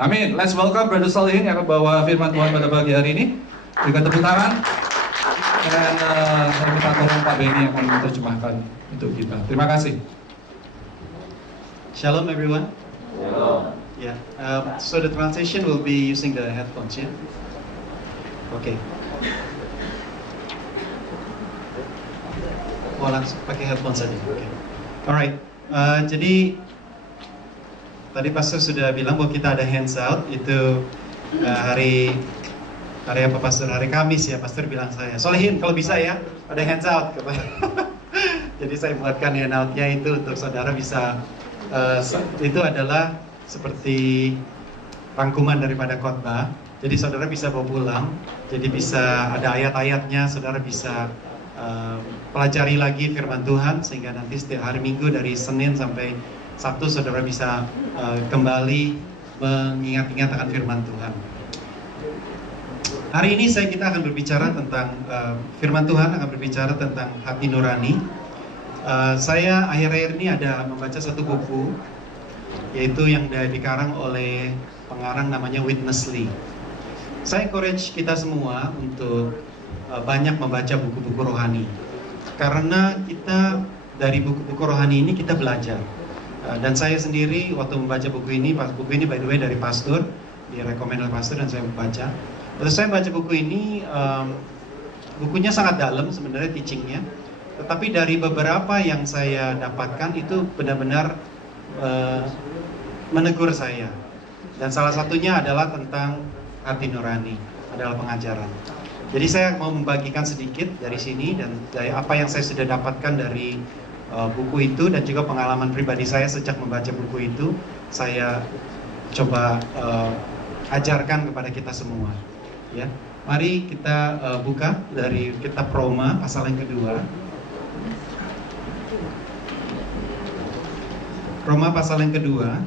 Amin. Let's welcome Brother Solihin yang akan bawa firman Tuhan pada pagi hari ini. Berikan tepuk tangan. Dan saya minta tolong Pak Benny yang akan menerjemahkan untuk kita. Terima kasih. Shalom everyone. Shalom. Yeah. So the translation will be using the headphones, yeah. Okay. Oh, langsung pakai headphones saja. Okay. Alright. Jadi tadi Pastor sudah bilang bahwa kita ada hands out itu hari apa Pastor? Hari Kamis ya. Pastor bilang saya, Solihin kalau bisa ya ada hands out. Jadi saya buatkan handoutnya itu untuk saudara bisa. Itu adalah seperti rangkuman daripada khotbah. Jadi saudara bisa bawa pulang. Jadi bisa ada ayat-ayatnya. Saudara bisa pelajari lagi firman Tuhan sehingga nanti setiap hari Minggu dari Senin sampai Sabtu saudara bisa kembali mengingat-ingat akan firman Tuhan. Hari ini kita akan berbicara tentang firman Tuhan, akan berbicara tentang hati nurani. Saya akhir-akhir ini ada membaca satu buku, yaitu yang dikarang oleh pengarang namanya Witness Lee. Saya encourage kita semua untuk banyak membaca buku-buku rohani, karena kita dari buku-buku rohani ini kita belajar. Dan saya sendiri waktu membaca buku ini by the way dari pastor, direkomend oleh pastor dan saya membaca. Waktu saya baca buku ini, bukunya sangat dalam sebenarnya teachingnya. Tetapi dari beberapa yang saya dapatkan itu benar-benar menegur saya. Dan salah satunya adalah tentang hati nurani, adalah pengajaran. Jadi saya mau membagikan sedikit dari sini dan dari apa yang saya sudah dapatkan dari buku itu dan juga pengalaman pribadi saya sejak membaca buku itu, saya coba ajarkan kepada kita semua. Ya, mari kita buka dari kitab Roma pasal yang kedua. Roma pasal yang kedua.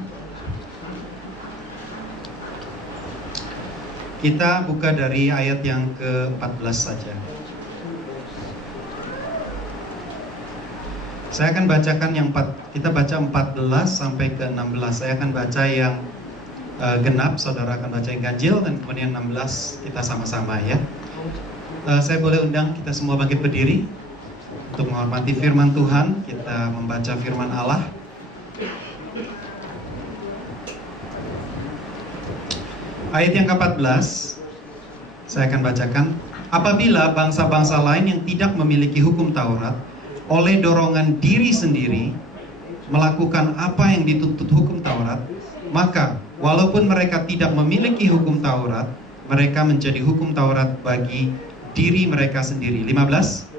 Kita buka dari ayat yang ke-14 saja. Saya akan bacakan kita baca 14 sampai ke 16. Saya akan baca yang genap, saudara akan baca yang ganjil, dan kemudian 16 kita sama-sama ya. Saya boleh undang kita semua bangkit berdiri untuk menghormati firman Tuhan. Kita membaca firman Allah. Ayat yang ke-14 saya akan bacakan. Apabila bangsa-bangsa lain yang tidak memiliki hukum Taurat oleh dorongan diri sendiri melakukan apa yang dituntut hukum Taurat, maka walaupun mereka tidak memiliki hukum Taurat, mereka menjadi hukum Taurat bagi diri mereka sendiri. 15.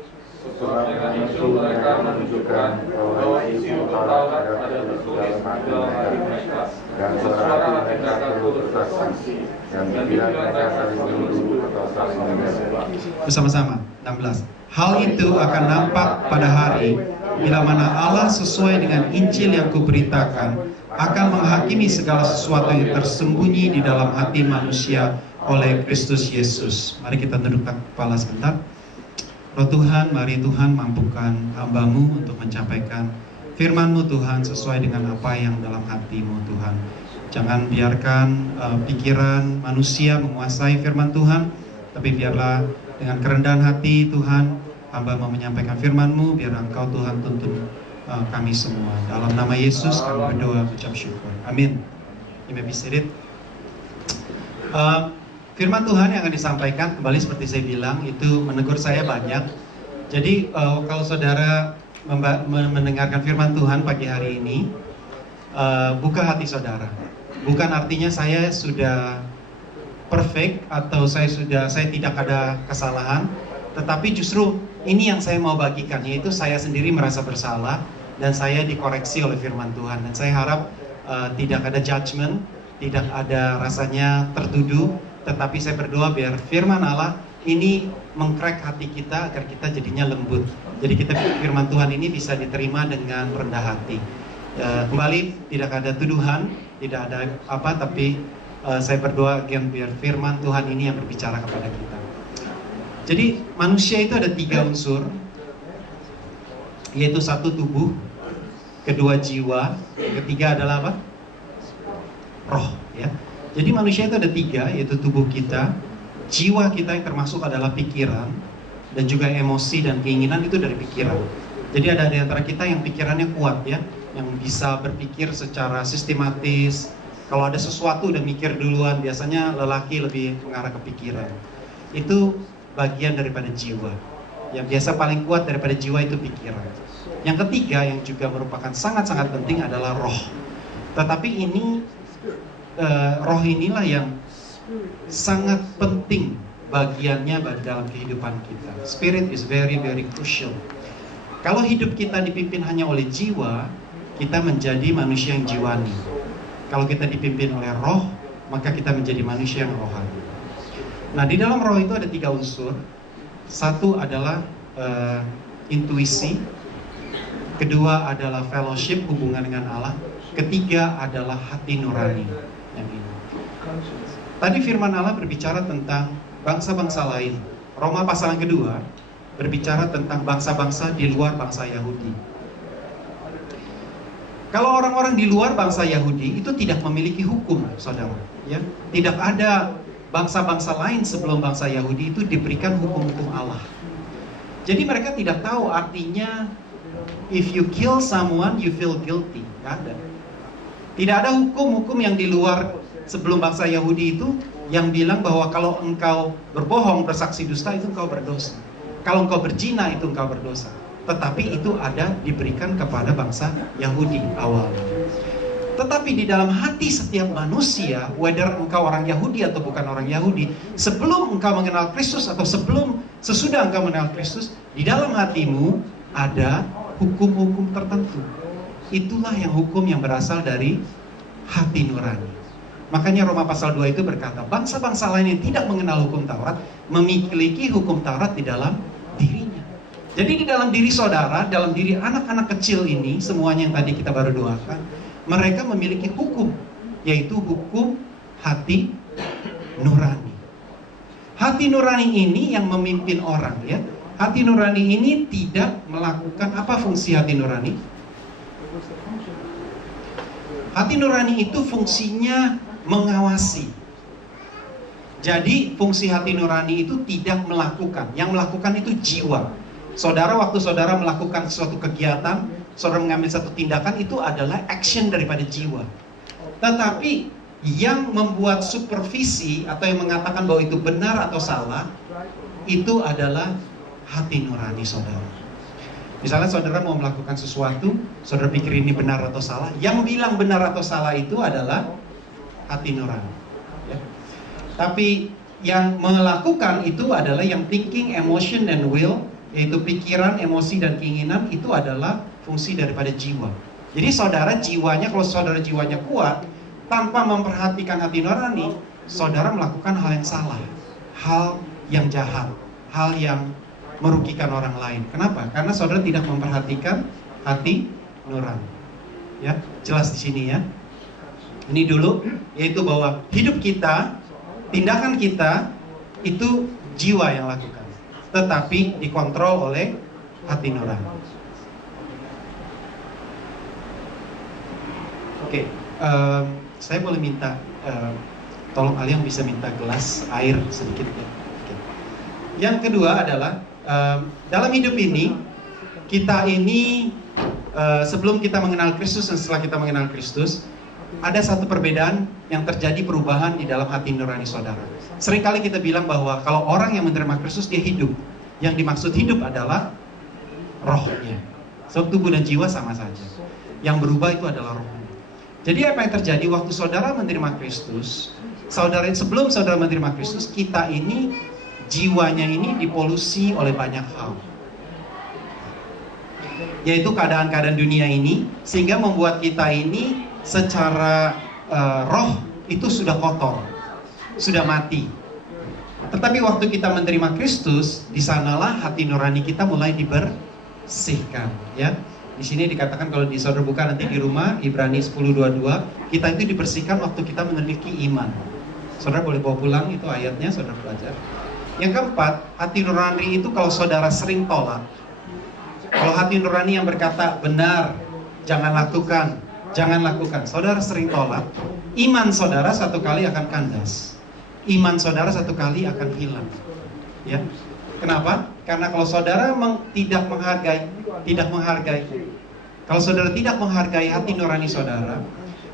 Dengan itu mereka menunjukkan bahwa isi hukum Taurat ada tertulis di dalam hati mereka, dan sesuara hati mereka turut bersaksi, dan bila mereka saling menuduh atau saling menyembah. Bersama-sama, 16. Hal itu akan nampak pada hari bila mana Allah sesuai dengan Injil yang kuberitakan akan menghakimi segala sesuatu yang tersembunyi di dalam hati manusia oleh Kristus Yesus. Mari kita tundukkan kepala sebentar. Roh Tuhan, mari Tuhan mampukan hamba-Mu untuk menyampaikan firman-Mu Tuhan sesuai dengan apa yang dalam hati-Mu Tuhan. Jangan biarkan pikiran manusia menguasai firman Tuhan, tapi biarlah dengan kerendahan hati Tuhan, hamba mau menyampaikan firman-Mu, biar Engkau Tuhan tuntun kami semua. Dalam nama Yesus kami berdoa, ucap syukur. Amin. You may be seated. Firman Tuhan yang akan disampaikan kembali seperti saya bilang itu menegur saya banyak. Jadi kalau saudara mendengarkan firman Tuhan pagi hari ini, buka hati saudara. Bukan artinya saya sudah perfect atau saya tidak ada kesalahan, tetapi justru ini yang saya mau bagikan, yaitu saya sendiri merasa bersalah dan saya dikoreksi oleh firman Tuhan. Dan saya harap tidak ada judgment, tidak ada rasanya tertuduh, tetapi saya berdoa biar firman Allah ini mengcrack hati kita agar kita jadinya lembut. Jadi firman Tuhan ini bisa diterima dengan rendah hati. Kembali tidak ada tuduhan, tidak ada apa, tapi saya berdoa biar firman Tuhan ini yang berbicara kepada kita. Jadi manusia itu ada 3 unsur, yaitu 1 tubuh, 2 jiwa, yang ketiga adalah apa? Roh, ya. Jadi manusia itu ada tiga, yaitu tubuh kita, jiwa kita yang termasuk adalah pikiran, dan juga emosi dan keinginan itu dari pikiran. Jadi ada di antara kita yang pikirannya kuat ya, yang bisa berpikir secara sistematis. Kalau ada sesuatu udah mikir duluan, biasanya lelaki lebih mengarah ke pikiran. Itu bagian daripada jiwa. Yang biasa paling kuat daripada jiwa itu pikiran. Yang ketiga yang juga merupakan sangat-sangat penting adalah roh. Tetapi ini roh inilah yang sangat penting bagiannya dalam kehidupan kita. Spirit is very crucial. Kalau hidup kita dipimpin hanya oleh jiwa, kita menjadi manusia yang jiwani. Kalau kita dipimpin oleh roh, maka kita menjadi manusia yang rohani. Nah, di dalam roh itu ada 3 unsur. Satu adalah intuisi, kedua adalah fellowship, hubungan dengan Allah, ketiga adalah hati nurani. Yang ini. Tadi firman Allah berbicara tentang bangsa-bangsa lain. Roma pasal yang kedua berbicara tentang bangsa-bangsa di luar bangsa Yahudi. Kalau orang-orang di luar bangsa Yahudi itu tidak memiliki hukum, saudara. Ya, tidak ada bangsa-bangsa lain sebelum bangsa Yahudi itu diberikan hukum-hukum Allah. Jadi mereka tidak tahu artinya if you kill someone you feel guilty. Tidak ada. Tidak ada hukum-hukum yang di luar sebelum bangsa Yahudi itu yang bilang bahwa kalau engkau berbohong, bersaksi dusta itu engkau berdosa. Kalau engkau berzina itu engkau berdosa. Tetapi itu ada diberikan kepada bangsa Yahudi awalnya. Tetapi di dalam hati setiap manusia, whether engkau orang Yahudi atau bukan orang Yahudi, sebelum engkau mengenal Kristus atau sesudah engkau mengenal Kristus, di dalam hatimu ada hukum-hukum tertentu. Itulah yang hukum yang berasal dari hati nurani. Makanya Roma pasal 2 itu berkata, bangsa-bangsa lain yang tidak mengenal hukum Taurat memiliki hukum Taurat di dalam dirinya. Jadi di dalam diri saudara, dalam diri anak-anak kecil ini, semuanya yang tadi kita baru doakan, mereka memiliki hukum, yaitu hukum hati nurani. Hati nurani ini yang memimpin orang ya. Hati nurani ini tidak melakukan apa fungsi hati nurani? Hati nurani itu fungsinya mengawasi. Jadi fungsi hati nurani itu tidak melakukan. Yang melakukan itu jiwa. Saudara, waktu saudara melakukan suatu kegiatan, saudara mengambil satu tindakan, itu adalah action daripada jiwa. Tetapi yang membuat supervisi atau yang mengatakan bahwa itu benar atau salah, itu adalah hati nurani saudara. Misalnya saudara mau melakukan sesuatu, saudara pikir ini benar atau salah, yang bilang benar atau salah itu adalah hati nurani ya. Tapi yang melakukan itu adalah yang thinking, emotion, and will, yaitu pikiran, emosi, dan keinginan, itu adalah fungsi daripada jiwa. Jadi saudara jiwanya, kalau saudara jiwanya kuat, tanpa memperhatikan hati nurani, saudara melakukan hal yang salah, hal yang jahat, hal yang merugikan orang lain. Kenapa? Karena saudara tidak memperhatikan hati nurani. Ya, jelas di sini ya. Ini dulu, yaitu bahwa hidup kita, tindakan kita itu jiwa yang lakukan, tetapi dikontrol oleh hati nurani. Oke, saya boleh minta, tolong Ali yang bisa minta gelas air sedikit ya. Oke. Yang kedua adalah dalam hidup ini, kita ini sebelum kita mengenal Kristus dan setelah kita mengenal Kristus, ada satu perbedaan yang terjadi, perubahan di dalam hati nurani saudara. Seringkali kita bilang bahwa kalau orang yang menerima Kristus dia hidup. Yang dimaksud hidup adalah rohnya. Sebab tubuh dan jiwa sama saja. Yang berubah itu adalah rohnya. Jadi apa yang terjadi waktu saudara menerima Kristus? Sebelum saudara menerima Kristus, kita ini jiwanya ini dipolusi oleh banyak hal, yaitu keadaan-keadaan dunia ini, sehingga membuat kita ini secara roh itu sudah kotor, sudah mati. Tetapi waktu kita menerima Kristus, di sanalah hati nurani kita mulai dibersihkan ya. Di sini dikatakan, kalau di saudara buka nanti di rumah, Ibrani 10:22, kita itu dibersihkan waktu kita memiliki iman. Saudara boleh bawa pulang itu ayatnya, saudara belajar. Yang keempat, hati nurani itu kalau saudara sering tolak. Kalau hati nurani yang berkata benar, jangan lakukan, Jangan lakukan. Saudara sering tolak, iman saudara satu kali akan kandas. Iman saudara satu kali akan hilang. Ya. Kenapa? Karena kalau saudara tidak menghargai. Kalau saudara tidak menghargai hati nurani saudara,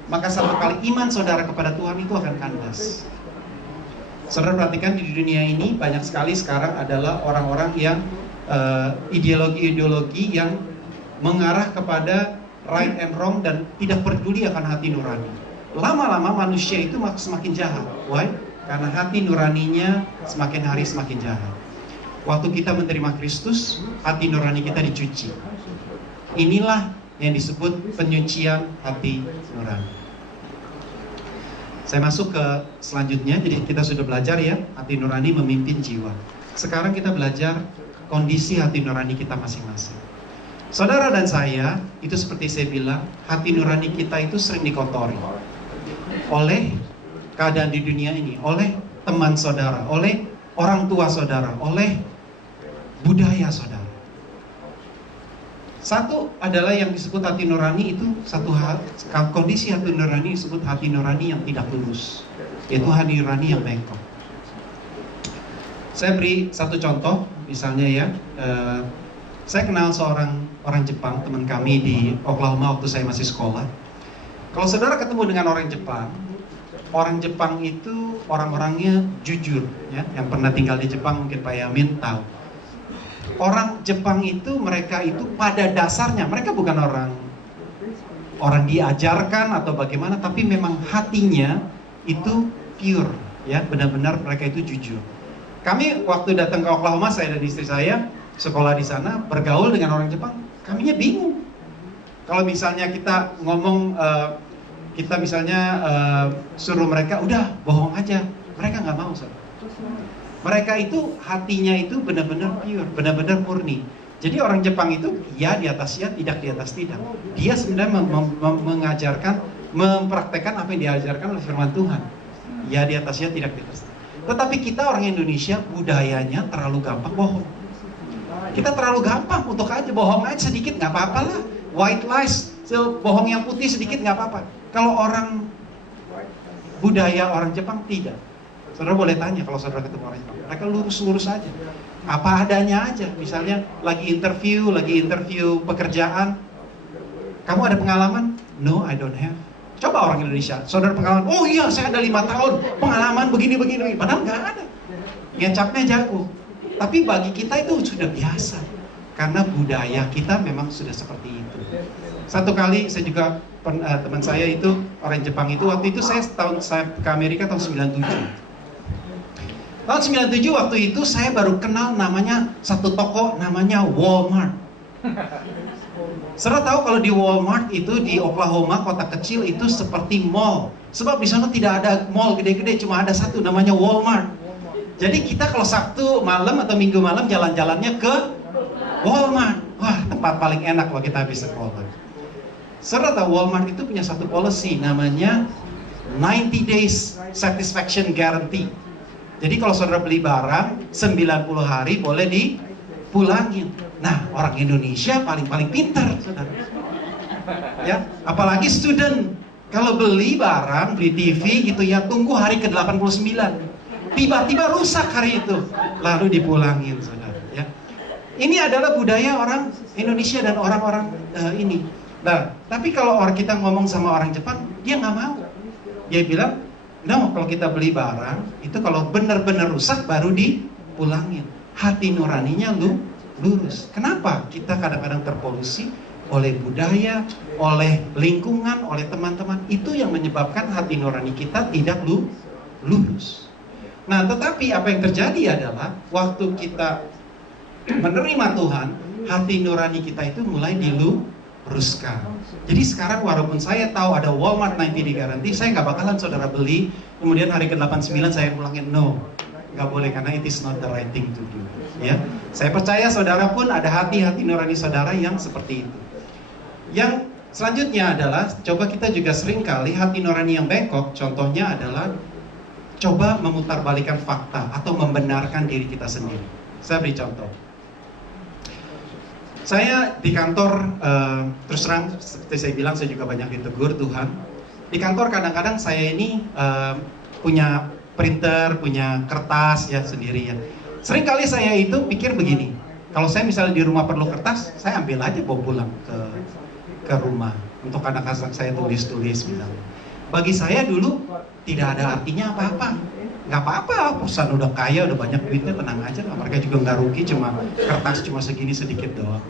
maka satu kali iman saudara kepada Tuhan itu akan kandas. Saudara perhatikan di dunia ini banyak sekali sekarang adalah orang-orang yang ideologi-ideologi yang mengarah kepada right and wrong dan tidak peduli akan hati nurani. Lama-lama manusia itu semakin jahat. Why? Karena hati nuraninya semakin hari semakin jahat. Waktu kita menerima Kristus, hati nurani kita dicuci. Inilah yang disebut penyucian hati nurani. Saya masuk ke selanjutnya. Jadi kita sudah belajar ya, hati nurani memimpin jiwa. Sekarang kita belajar kondisi hati nurani kita masing-masing. Saudara dan saya, itu seperti saya bilang, hati nurani kita itu sering dikotori oleh keadaan di dunia ini, oleh teman saudara, oleh orang tua saudara, oleh budaya saudara. Satu adalah yang disebut hati nurani itu, kondisi hati nurani disebut hati nurani yang tidak lurus, yaitu hati nurani yang bengkok. Saya beri satu contoh, misalnya ya, saya kenal seorang orang Jepang, teman kami di Oklahoma waktu saya masih sekolah. Kalau saudara ketemu dengan orang Jepang itu orang-orangnya jujur, ya. Yang pernah tinggal di Jepang mungkin Pak Yamin tahu. Orang Jepang itu, mereka itu pada dasarnya mereka bukan orang diajarkan atau bagaimana, tapi memang hatinya itu pure, ya, benar-benar mereka itu jujur. Kami waktu datang ke Oklahoma, saya dan istri saya sekolah di sana, bergaul dengan orang Jepang, kaminya bingung. Kalau misalnya kita ngomong, kita misalnya suruh mereka, udah bohong aja, mereka nggak mau. Mereka itu hatinya itu benar-benar pure, benar-benar murni. Jadi orang Jepang itu ya di atas ya, tidak di atas tidak. Dia sebenarnya mengajarkan, mempraktekkan apa yang diajarkan oleh firman Tuhan. Ya di atas ya, tidak di atas. Tetapi kita orang Indonesia budayanya terlalu gampang bohong. Kita terlalu gampang untuk aja bohong aja sedikit nggak apa-apa lah. White lies, bohong yang putih sedikit nggak apa-apa. Kalau orang budaya orang Jepang tidak. Saudara boleh tanya kalau saudara ketemu orang Jepang, mereka lurus-lurus aja, apa adanya aja. Misalnya lagi interview pekerjaan, kamu ada pengalaman? No, I don't have. Coba orang Indonesia, saudara pengalaman, oh iya saya ada 5 tahun pengalaman begini, padahal nggak ada. Ngecapnya jago. Tapi bagi kita itu sudah biasa, karena budaya kita memang sudah seperti itu. Satu kali saya juga, teman saya itu orang Jepang itu, waktu itu saya ke Amerika tahun 97. Tahun 97 waktu itu saya baru kenal namanya satu toko namanya Walmart. Saudara tahu kalau di Walmart itu di Oklahoma, kota kecil itu seperti mall. Sebab di sana tidak ada mall gede-gede, cuma ada satu namanya Walmart. Jadi kita kalau Sabtu malam atau Minggu malam jalan-jalannya ke Walmart. Wah, tempat paling enak kalau kita habis sekolah. Saudara tahu Walmart itu punya satu policy namanya 90 days satisfaction guarantee. Jadi kalau saudara beli barang 90 hari boleh dipulangin. Nah, orang Indonesia paling pintar, saudara. Ya, apalagi student. Kalau beli barang, beli TV gitu ya, tunggu hari ke-89. Tiba-tiba rusak hari itu, lalu dipulangin, saudara. Ya, ini adalah budaya orang Indonesia dan orang-orang ini. Nah, tapi kalau kita ngomong sama orang Jepang, dia nggak mau. Dia bilang, no, kalau kita beli barang, itu kalau benar-benar rusak baru dipulangin. Hati nuraninya lurus. Kenapa? Kita kadang-kadang terpolusi oleh budaya, oleh lingkungan, oleh teman-teman. Itu yang menyebabkan hati nurani kita tidak lurus. Nah, tetapi apa yang terjadi adalah waktu kita menerima Tuhan, hati nurani kita itu mulai diluruskan. Jadi sekarang walaupun saya tahu ada Walmart 90 day guarantee, saya nggak bakalan saudara beli, kemudian hari ke-89 saya pulangin. No, nggak boleh, karena it is not the right thing to do. Ya, saya percaya saudara pun ada hati-hati nurani saudara yang seperti itu. Yang selanjutnya adalah, coba kita juga sering kali hati nurani yang bengkok, contohnya adalah coba memutarbalikkan fakta atau membenarkan diri kita sendiri. Saya beri contoh. Saya di kantor, terus terang seperti saya bilang, saya juga banyak ditegur Tuhan. Di kantor kadang-kadang saya ini punya printer, punya kertas ya sendirian. Sering kali saya itu pikir begini, kalau saya misalnya di rumah perlu kertas, saya ambil aja bawa pulang ke rumah untuk anak-anak saya tulis-tulis misalnya. Bagi saya dulu tidak ada artinya apa-apa. Nggak apa-apa, perusahaan udah kaya, udah banyak duitnya, tenang aja lah. Mereka juga nggak rugi, cuma kertas cuma segini sedikit doang.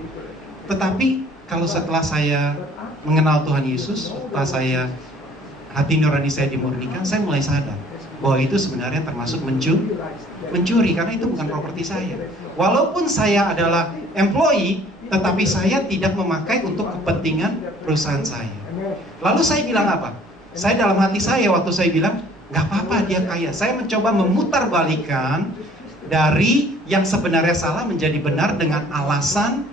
Tetapi kalau setelah saya mengenal Tuhan Yesus, setelah saya hati nurani saya dimurnikan, saya mulai sadar bahwa itu sebenarnya termasuk mencuri, karena itu bukan properti saya. Walaupun saya adalah employee, tetapi saya tidak memakai untuk kepentingan perusahaan saya. Lalu saya bilang apa? Saya dalam hati saya waktu saya bilang, nggak apa-apa dia kaya. Saya mencoba memutarbalikkan dari yang sebenarnya salah menjadi benar dengan alasan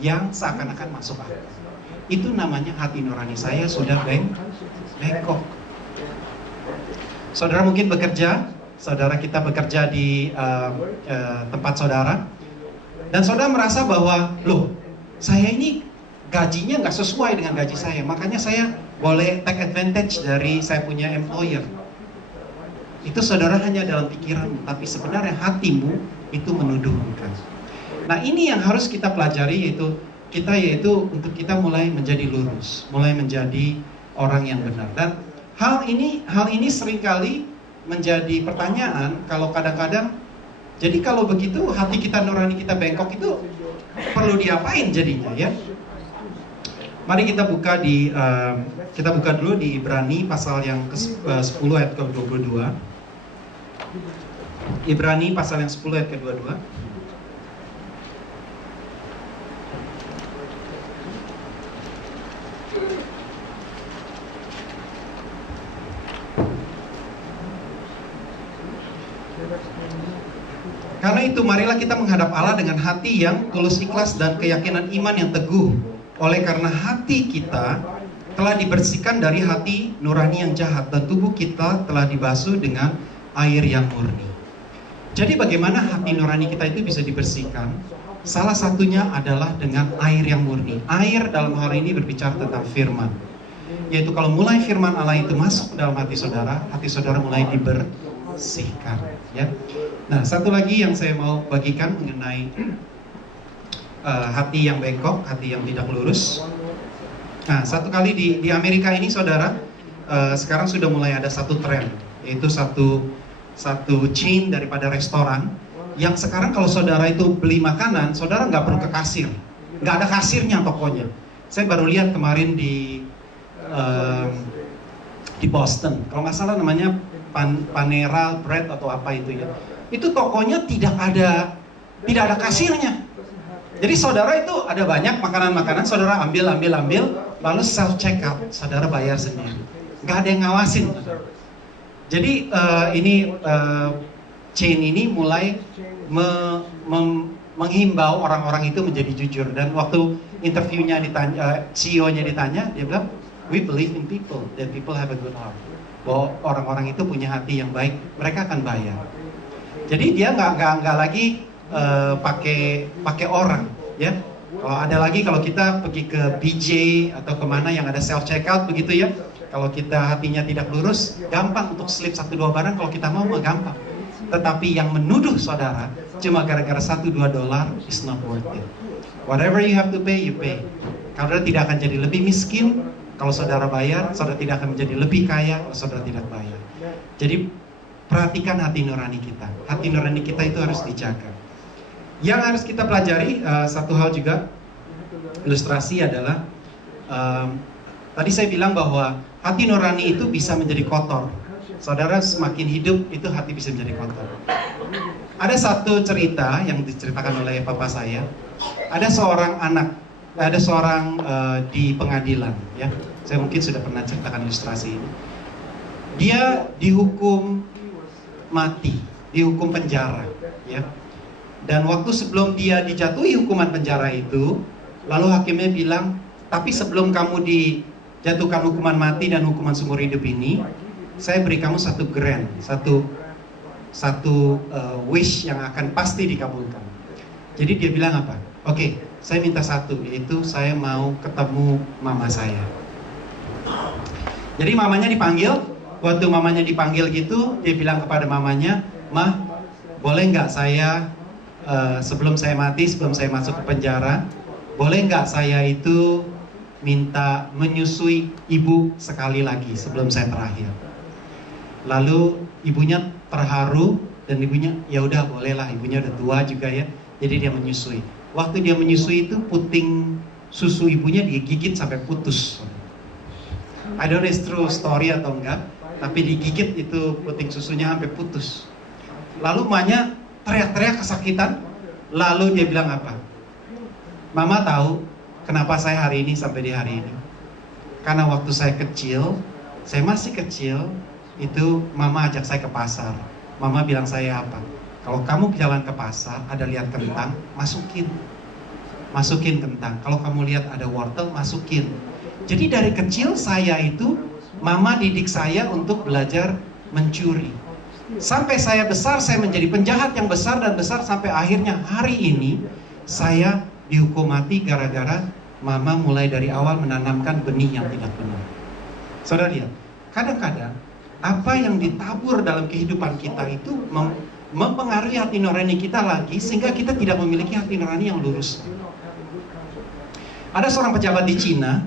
yang seakan-akan masuk akal. Itu namanya hati nurani saya sudah bengkok. Saudara mungkin bekerja, saudara kita bekerja di tempat saudara, dan saudara merasa bahwa, loh, saya ini gajinya nggak sesuai dengan gaji saya, makanya saya boleh take advantage dari saya punya employer. Itu saudara hanya dalam pikiranmu, tapi sebenarnya hatimu itu menuduh bukan. Nah, ini yang harus kita pelajari, yaitu untuk kita mulai menjadi lurus, mulai menjadi orang yang benar. Dan hal ini seringkali menjadi pertanyaan kalau kadang-kadang, jadi kalau begitu hati kita nurani kita bengkok itu perlu diapain jadinya ya? Mari kita buka dulu di Ibrani pasal yang ke-10 ayat ke-22. Ibrani pasal yang 10 ayat ke-22. Karena itu marilah kita menghadap Allah dengan hati yang tulus ikhlas dan keyakinan iman yang teguh. Oleh karena hati kita telah dibersihkan dari hati nurani yang jahat dan tubuh kita telah dibasuh dengan air yang murni. Jadi bagaimana hati nurani kita itu bisa dibersihkan? Salah satunya adalah dengan air yang murni. Air dalam hal ini berbicara tentang firman. Yaitu kalau mulai firman Allah itu masuk dalam hati saudara mulai dibersihkan. Ya. Nah, satu lagi yang saya mau bagikan mengenai hati yang bengkok, hati yang tidak lurus. Nah, satu kali di Amerika ini saudara, sekarang sudah mulai ada satu tren, yaitu satu chain daripada restoran yang sekarang kalau saudara itu beli makanan, saudara nggak perlu ke kasir, nggak ada kasirnya tokonya. Saya baru lihat kemarin di Boston, kalau nggak salah namanya Panera Bread atau apa itu ya. Itu tokonya tidak ada kasirnya. Jadi saudara itu ada banyak makanan-makanan, saudara ambil, lalu self check out, saudara bayar sendiri. Nggak ada yang ngawasin. Jadi chain ini mulai menghimbau orang-orang itu menjadi jujur. Dan waktu interviewnya ditanya, CEO-nya ditanya, dia bilang, we believe in people, that people have a good heart. Bahwa orang-orang itu punya hati yang baik, mereka akan bayar. Jadi dia nggak lagi pakai orang, ya. Kalau kita pergi ke BJ atau kemana yang ada self checkout begitu ya. Kalau kita hatinya tidak lurus, gampang untuk slip 1-2 barang. Kalau kita mau gampang. Tetapi yang menuduh saudara cuma gara-gara $1-2 is not worth it. Whatever you have to pay, you pay. Saudara tidak akan jadi lebih miskin kalau saudara bayar. Saudara tidak akan menjadi lebih kaya kalau saudara tidak bayar. Jadi perhatikan hati nurani kita. Hati nurani kita itu harus dijaga. Yang harus kita pelajari, satu hal juga, ilustrasi adalah, tadi saya bilang bahwa hati nurani itu bisa menjadi kotor. Saudara semakin hidup, itu hati bisa menjadi kotor. Ada satu cerita yang diceritakan oleh papa saya. Ada seorang di pengadilan, ya. Saya mungkin sudah pernah ceritakan ilustrasi ini. Dia dihukum mati, dihukum penjara, ya. Dan waktu sebelum dia dijatuhi hukuman penjara itu, lalu hakimnya bilang, tapi sebelum kamu dijatuhkan hukuman mati dan hukuman seumur hidup ini, saya beri kamu satu grant, satu wish yang akan pasti dikabulkan. Jadi dia bilang apa? Oke, saya minta satu, yaitu saya mau ketemu mama saya. Jadi mamanya dipanggil, waktu mamanya dipanggil gitu, dia bilang kepada mamanya, "Mah, boleh nggak saya sebelum saya mati, sebelum saya masuk ke penjara, boleh nggak saya itu minta menyusui ibu sekali lagi sebelum saya terakhir?" Lalu ibunya terharu dan ibunya, "Ya udah bolehlah, ibunya udah tua juga ya." Jadi dia menyusui. Waktu dia menyusui itu puting susu ibunya digigit sampai putus. I don't know it's true story atau enggak, tapi digigit itu puting susunya sampai putus. Lalu emaknya teriak-teriak kesakitan. Lalu dia bilang apa? "Mama tahu kenapa saya hari ini sampai di hari ini? Karena waktu saya kecil, saya masih kecil, itu mama ajak saya ke pasar. Mama bilang saya apa? Kalau kamu jalan ke pasar, ada lihat kentang, masukin kentang. Kalau kamu lihat ada wortel, masukin." Jadi dari kecil saya itu, mama didik saya untuk belajar mencuri. Sampai saya besar, saya menjadi penjahat yang besar dan besar, sampai akhirnya hari ini saya dihukum mati gara-gara mama mulai dari awal menanamkan benih yang tidak benar. Saudara lihat, kadang-kadang apa yang ditabur dalam kehidupan kita itu mempengaruhi hati nurani kita lagi, sehingga kita tidak memiliki hati nurani yang lurus. Ada seorang pejabat di Cina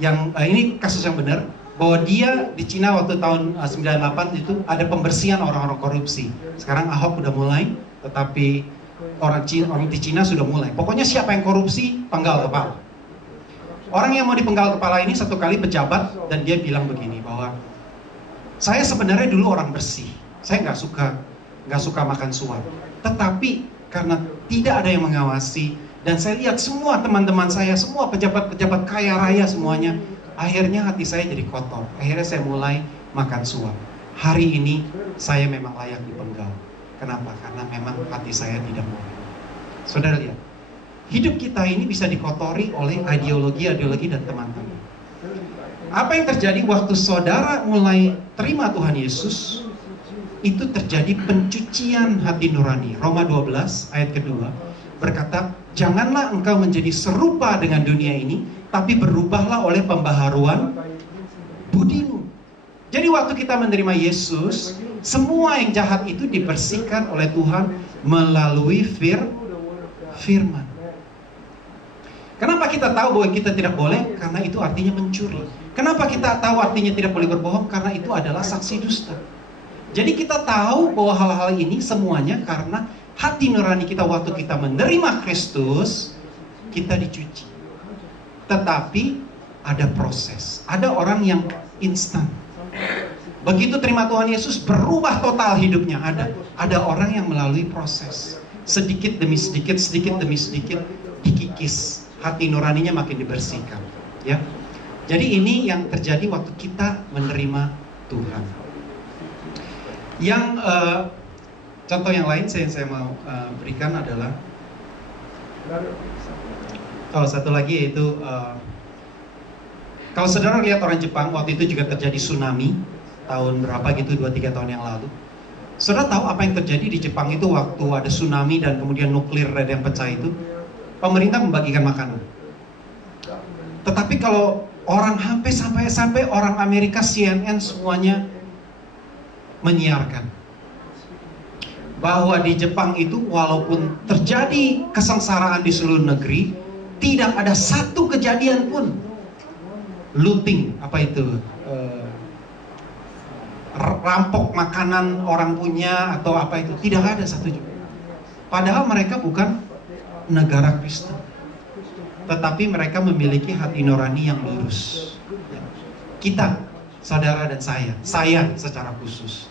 yang ini kasus yang benar, bahwa dia di Cina waktu tahun 98 itu ada pembersihan orang-orang korupsi. Sekarang Ahok udah mulai, tetapi orang di Cina sudah mulai. Pokoknya siapa yang korupsi, penggal kepala. Orang yang mau dipenggal kepala ini satu kali pejabat, dan dia bilang begini, bahwa saya sebenarnya dulu orang bersih, saya nggak suka makan suap, tetapi karena tidak ada yang mengawasi, dan saya lihat semua teman-teman saya, semua pejabat-pejabat kaya raya semuanya, akhirnya hati saya jadi kotor. Akhirnya saya mulai makan suap. Hari ini saya memang layak dipenggal. Kenapa? Karena memang hati saya tidak mau. Saudara lihat, hidup kita ini bisa dikotori oleh ideologi dan teman-teman. Apa yang terjadi waktu saudara mulai terima Tuhan Yesus, itu terjadi pencucian hati nurani. Roma 12 ayat kedua berkata, "Janganlah engkau menjadi serupa dengan dunia ini, tapi berubahlah oleh pembaharuan budimu." Jadi waktu kita menerima Yesus, semua yang jahat itu dibersihkan oleh Tuhan melalui firman. Kenapa kita tahu bahwa kita tidak boleh? Karena itu artinya mencuri. Kenapa kita tahu artinya tidak boleh berbohong? Karena itu adalah saksi dusta. Jadi kita tahu bahwa hal-hal ini semuanya karena hati nurani kita waktu kita menerima Kristus, kita dicuci. Tetapi ada proses. Ada orang yang instan. Begitu terima Tuhan Yesus, berubah total hidupnya. Ada orang yang melalui proses. Sedikit demi sedikit dikikis. Hati nuraninya makin dibersihkan. Ya. Jadi ini yang terjadi waktu kita menerima Tuhan. Yang contoh yang lain saya mau berikan adalah satu lagi, yaitu kalau saudara lihat orang Jepang, waktu itu juga terjadi tsunami tahun berapa gitu, 2-3 tahun yang lalu. Saudara tahu apa yang terjadi di Jepang itu waktu ada tsunami dan kemudian nuklir yang pecah itu? Pemerintah membagikan makanan. Tetapi kalau orang sampai orang Amerika, CNN semuanya menyiarkan bahwa di Jepang itu walaupun terjadi kesengsaraan di seluruh negeri, tidak ada satu kejadian pun looting, rampok makanan orang punya atau apa itu, tidak ada satu juga. Padahal mereka bukan negara Kristen, tetapi mereka memiliki hati nurani yang lurus. Kita, saudara dan saya secara khusus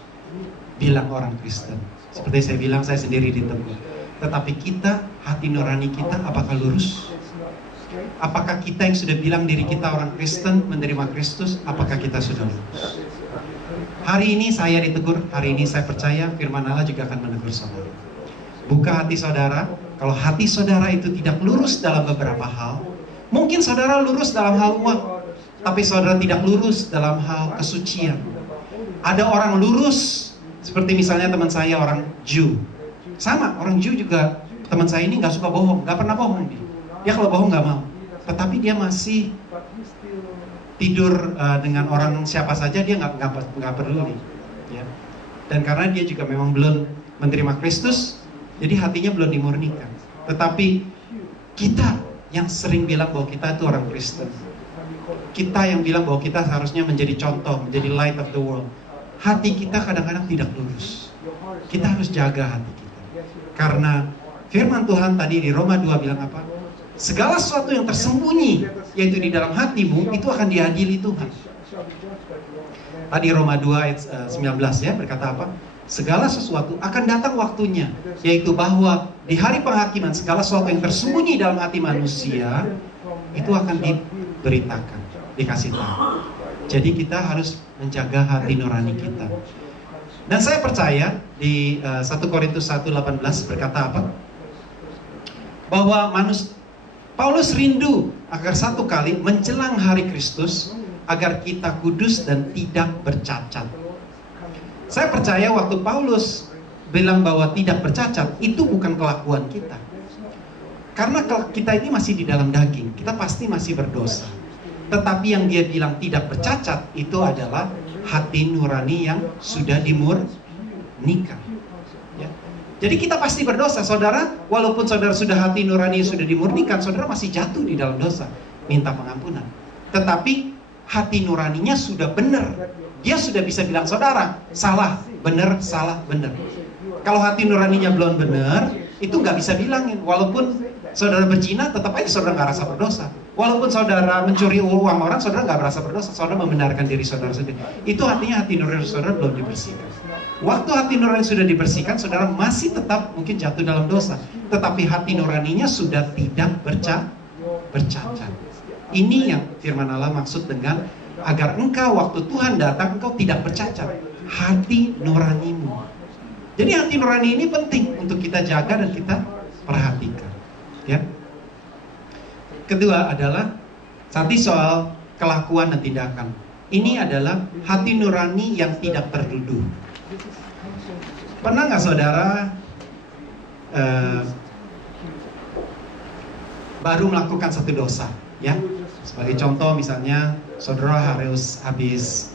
bilang orang Kristen. Seperti saya bilang, saya sendiri ditegur. Tetapi kita, hati nurani kita apakah lurus? Apakah kita yang sudah bilang diri kita orang Kristen, menerima Kristus, apakah kita sudah lurus? Hari ini saya ditegur, hari ini saya percaya firman Allah juga akan menegur saudara. Buka hati saudara. Kalau hati saudara itu tidak lurus dalam beberapa hal, mungkin saudara lurus dalam hal uang, tapi saudara tidak lurus dalam hal kesucian. Ada orang lurus, seperti misalnya teman saya orang Jew. Sama, orang Jew juga, teman saya ini gak suka bohong, gak pernah bohong dia. Dia kalau bohong nggak mau. Tetapi dia masih tidur dengan orang siapa saja, dia nggak peduli. Ya. Dan karena dia juga memang belum menerima Kristus, jadi hatinya belum dimurnikan. Tetapi kita yang sering bilang bahwa kita itu orang Kristen, kita yang bilang bahwa kita seharusnya menjadi contoh, menjadi light of the world, hati kita kadang-kadang tidak lurus. Kita harus jaga hati kita. Karena firman Tuhan tadi di Roma 2 bilang apa? Segala sesuatu yang tersembunyi, yaitu di dalam hatimu, itu akan diadili Tuhan. Tadi Roma 2 ayat 19 ya, berkata apa? Segala sesuatu akan datang waktunya, yaitu bahwa di hari penghakiman segala sesuatu yang tersembunyi dalam hati manusia itu akan diberitakan, dikasih tahu. Jadi kita harus menjaga hati nurani kita. Dan saya percaya di 1 Korintus 1:18 berkata apa? Bahwa Paulus rindu agar satu kali menjelang hari Kristus agar kita kudus dan tidak bercacat. Saya percaya waktu Paulus bilang bahwa tidak bercacat, itu bukan kelakuan kita. Karena kita ini masih di dalam daging, kita pasti masih berdosa. Tetapi yang dia bilang tidak bercacat, itu adalah hati nurani yang sudah dimurnikan. Ya. Jadi kita pasti berdosa, saudara. Walaupun saudara sudah hati nurani sudah dimurnikan, saudara masih jatuh di dalam dosa, minta pengampunan. Tetapi hati nuraninya sudah benar. Dia sudah bisa bilang, saudara, salah, benar, salah, benar. Kalau hati nuraninya belum benar, itu nggak bisa bilangin. Walaupun saudara berzina, tetap aja saudara nggak rasa berdosa. Walaupun saudara mencuri uang orang, saudara nggak merasa berdosa. Saudara membenarkan diri saudara sendiri. Itu artinya hati nurani saudara belum dibersihkan. Waktu hati nurani sudah dibersihkan, saudara masih tetap mungkin jatuh dalam dosa. Tetapi hati nuraninya sudah tidak bercacat. Ini yang firman Allah maksud dengan agar engkau waktu Tuhan datang, engkau tidak bercacat. Hati nuranimu. Jadi hati nurani ini penting untuk kita jaga dan kita perhatikan. Ya. Kedua adalah tadi soal kelakuan dan tindakan. Ini adalah hati nurani yang tidak tertuduh. Pernah nggak saudara baru melakukan satu dosa, ya? Sebagai contoh misalnya saudara habis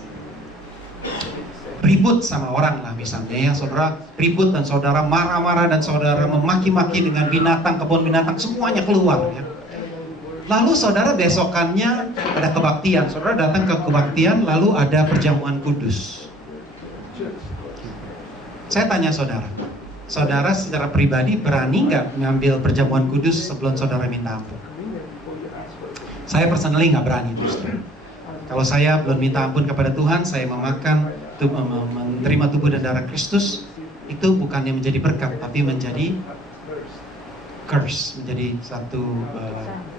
ribut sama orang lah misalnya ya, saudara ribut dan saudara marah-marah dan saudara memaki-maki dengan binatang, kebun binatang semuanya keluar ya. Lalu saudara besokannya ada kebaktian, saudara datang ke kebaktian lalu ada perjamuan kudus. Saya tanya saudara secara pribadi berani nggak ngambil perjamuan kudus sebelum saudara minta ampun? Saya personally nggak berani justru. Kalau saya belum minta ampun kepada Tuhan, saya menerima tubuh dan darah Kristus, itu bukannya menjadi berkat, tapi menjadi curse, menjadi satu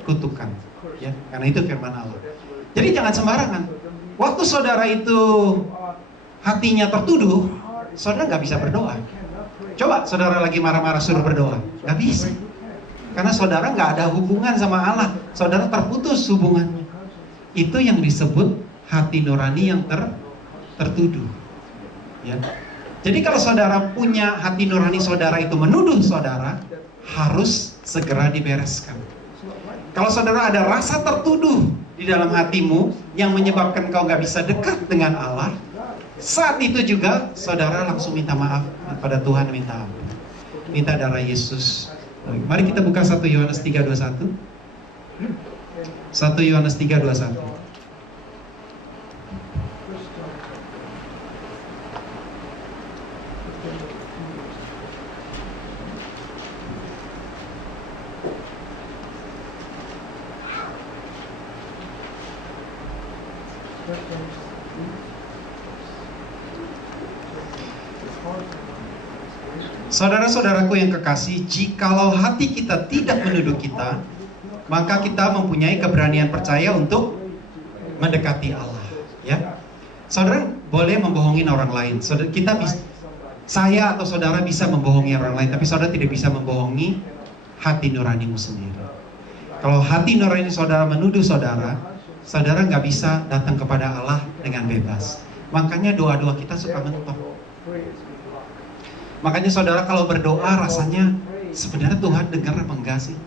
kutukan. Ya, karena itu firman Allah. Jadi jangan sembarangan. Waktu saudara itu hatinya tertuduh, saudara nggak bisa berdoa. Coba saudara lagi marah-marah suruh berdoa, nggak bisa. Karena saudara nggak ada hubungan sama Allah, saudara terputus hubungannya. Itu yang disebut hati nurani yang tertuduh. Ya. Jadi kalau saudara punya hati nurani saudara itu menuduh saudara, harus segera dibereskan. Kalau saudara ada rasa tertuduh di dalam hatimu yang menyebabkan kau nggak bisa dekat dengan Allah, saat itu juga saudara langsung minta maaf pada Tuhan, minta ampun, minta darah Yesus. Mari kita buka 1 Yohanes 3:21. 1 Yohanes 3:21. Saudara-saudaraku yang kekasih, jikalau hati kita tidak menuduh kita, maka kita mempunyai keberanian percaya untuk mendekati Allah. Ya, saudara boleh membohongi orang lain. Saya atau saudara bisa membohongi orang lain, tapi saudara tidak bisa membohongi hati nuranimu sendiri. Kalau hati nurani saudara menuduh saudara, saudara nggak bisa datang kepada Allah dengan bebas. Makanya doa-doa kita suka mentok. Makanya saudara kalau berdoa rasanya sebenarnya Tuhan dengar apa enggak sih?